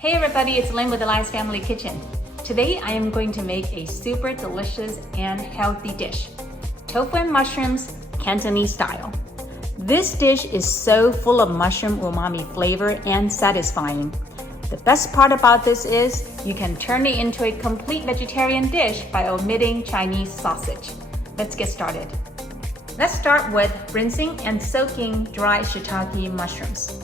Hey everybody, it's Lynn with Elias Family Kitchen. Today I am going to make a super delicious and healthy dish. Tofu and mushrooms, Cantonese style. This dish is so full of mushroom umami flavor and satisfying. The best part about this is you can turn it into a complete vegetarian dish by omitting Chinese sausage. Let's get started. Let's start with rinsing and soaking dry shiitake mushrooms.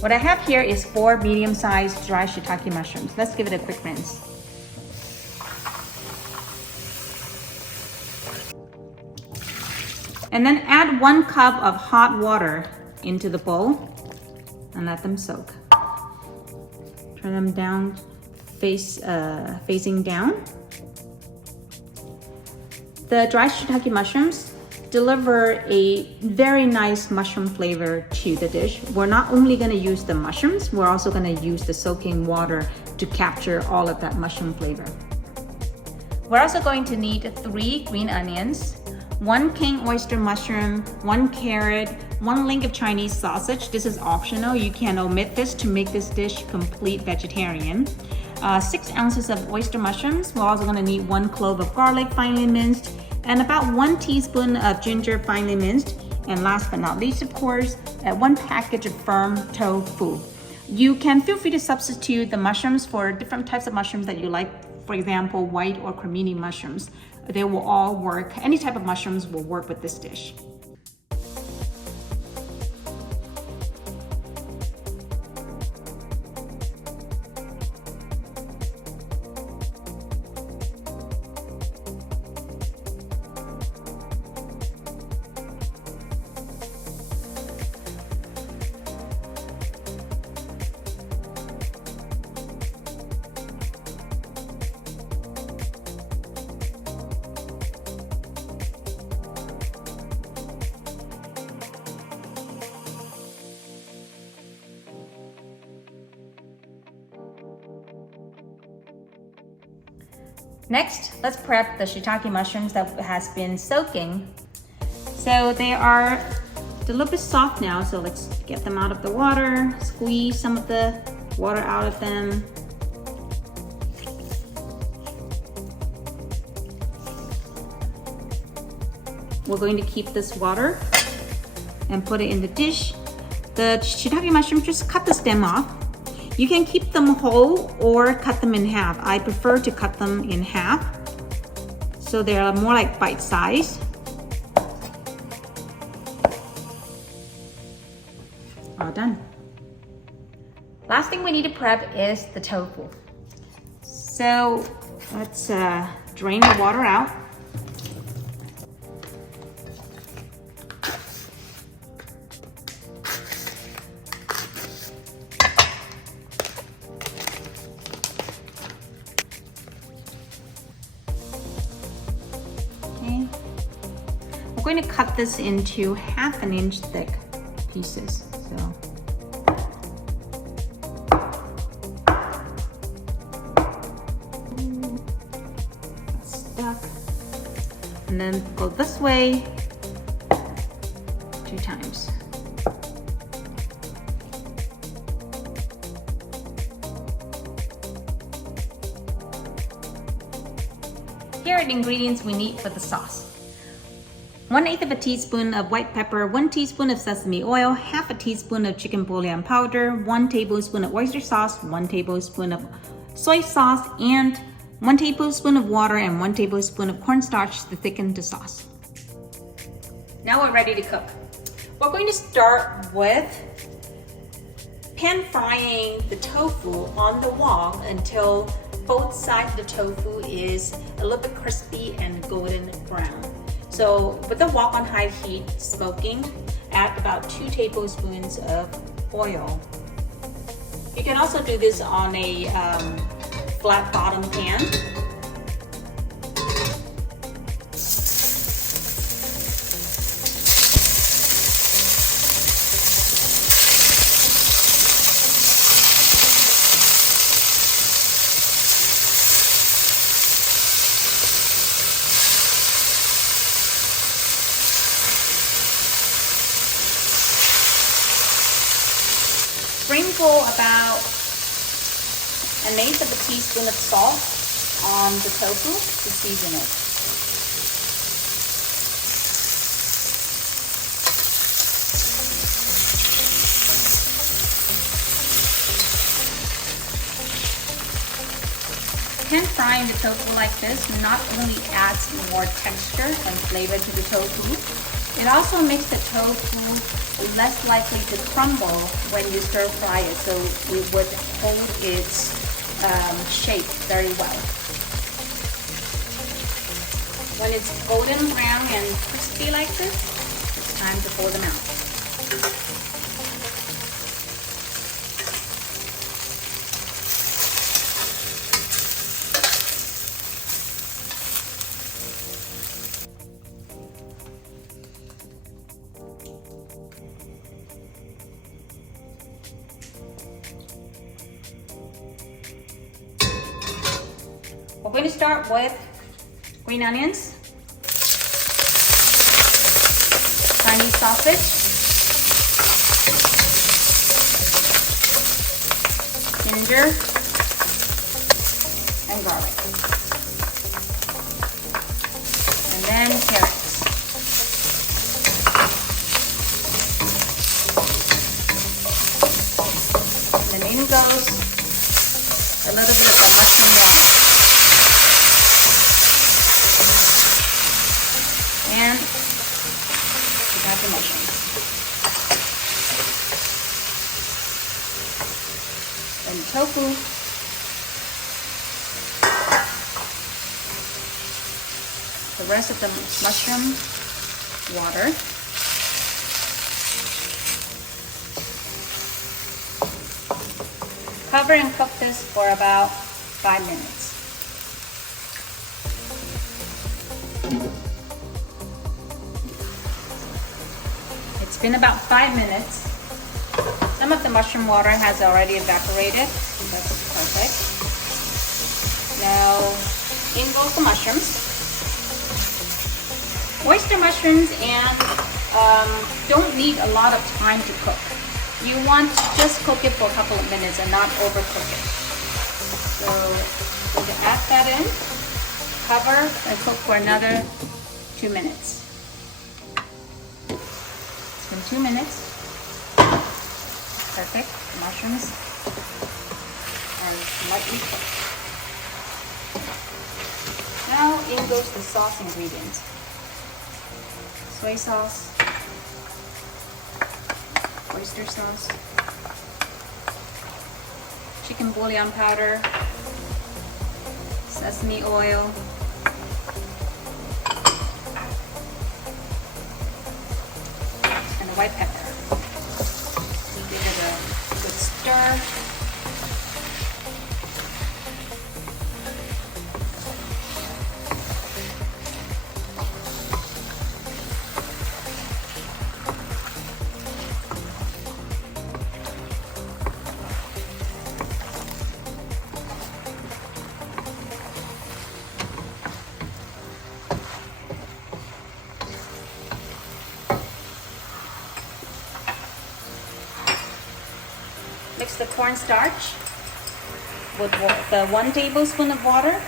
What I have here is 4 medium-sized dry shiitake mushrooms. Let's give it a quick rinse. And then add 1 cup of hot water into the bowl and let them soak. Turn them down, facing down. The dry shiitake mushrooms deliver a very nice mushroom flavor to the dish. We're not only going to use the mushrooms, we're also going to use the soaking water to capture all of that mushroom flavor. We're also going to need 3 green onions, 1 king oyster mushroom, 1 carrot, 1 link of Chinese sausage. This is optional. You can omit this to make this dish complete vegetarian. 6 ounces of oyster mushrooms. We're also going to need 1 clove of garlic finely minced, and about 1 teaspoon of ginger finely minced. And last but not least, of course, 1 package of firm tofu. You can feel free to substitute the mushrooms for different types of mushrooms that you like. For example, white or cremini mushrooms. They will all work. Any type of mushrooms will work with this dish. Next, let's prep the shiitake mushrooms that has been soaking. So they are a little bit soft now, so let's get them out of the water, squeeze some of the water out of them. We're going to keep this water and put it in the dish. The shiitake mushrooms, just cut the stem off. You can keep them whole or cut them in half. I prefer to cut them in half, so they're more like bite size. All done. Last thing we need to prep is the tofu. So let's drain the water out. We're going to cut this into 1/2 inch thick pieces. So that's stuck. And then go this way 2 times. Here are the ingredients we need for the sauce. 1/8 of a teaspoon of white pepper, 1 teaspoon of sesame oil, 1/2 teaspoon of chicken bouillon powder, 1 tablespoon of oyster sauce, 1 tablespoon of soy sauce, and 1 tablespoon of water and 1 tablespoon of cornstarch to thicken the sauce. Now we're ready to cook. We're going to start with pan frying the tofu on the wok until both sides of the tofu is a little bit crispy and golden brown. So with the wok on high heat smoking, add about 2 tablespoons of oil. You can also do this on a flat bottom pan. Sprinkle about and maybe a teaspoon of salt on the tofu to season it. Pan frying the tofu like this not only adds more texture and flavor to the tofu, it also makes the tofu less likely to crumble when you stir fry it, so it would hold its shape very well. When it's golden brown and crispy like this, it's time to pull them out. We're going to start with green onions, Chinese sausage, ginger, and garlic, and then carrots. And then in goes a little bit of the mushroom water. And we got the mushrooms. Then the tofu. The rest of the mushroom water. Cover and cook this for about 5 minutes. It's been about 5 minutes. Some of the mushroom water has already evaporated. That's perfect. Now, in goes the mushrooms. Oyster mushrooms and don't need a lot of time to cook. You want to just cook it for a couple of minutes and not overcook it. So, we're going to add that in, cover, and cook for another 2 minutes. In 2 minutes. Perfect. The mushrooms are lightly cooked. Now in goes the sauce ingredients. Soy sauce, oyster sauce, chicken bouillon powder, sesame oil, and white pepper. Give it a good stir. Mix the cornstarch with the 1 tablespoon of water.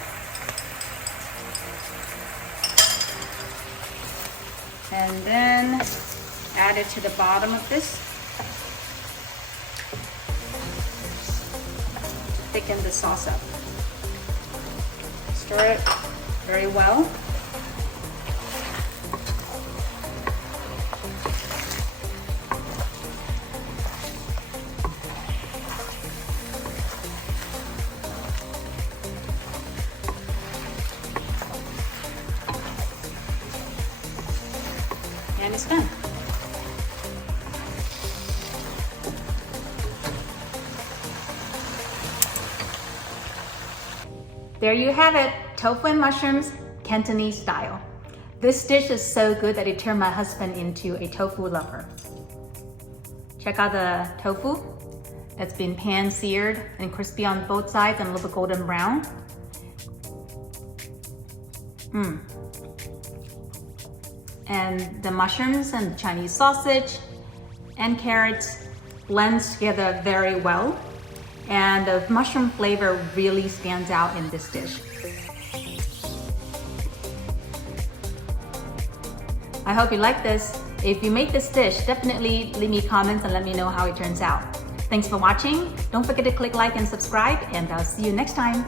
And then add it to the bottom of this to thicken the sauce up. Stir it very well. And it's done. There you have it, tofu and mushrooms, Cantonese style. This dish is so good that it turned my husband into a tofu lover. Check out the tofu that's been pan-seared and crispy on both sides and a little bit golden brown. And the mushrooms and Chinese sausage and carrots blend together very well. and the mushroom flavor really stands out in this dish. I hope you like this. If you make this dish, definitely leave me comments and let me know how it turns out. Thanks for watching. Don't forget to click like and subscribe, and I'll see you next time.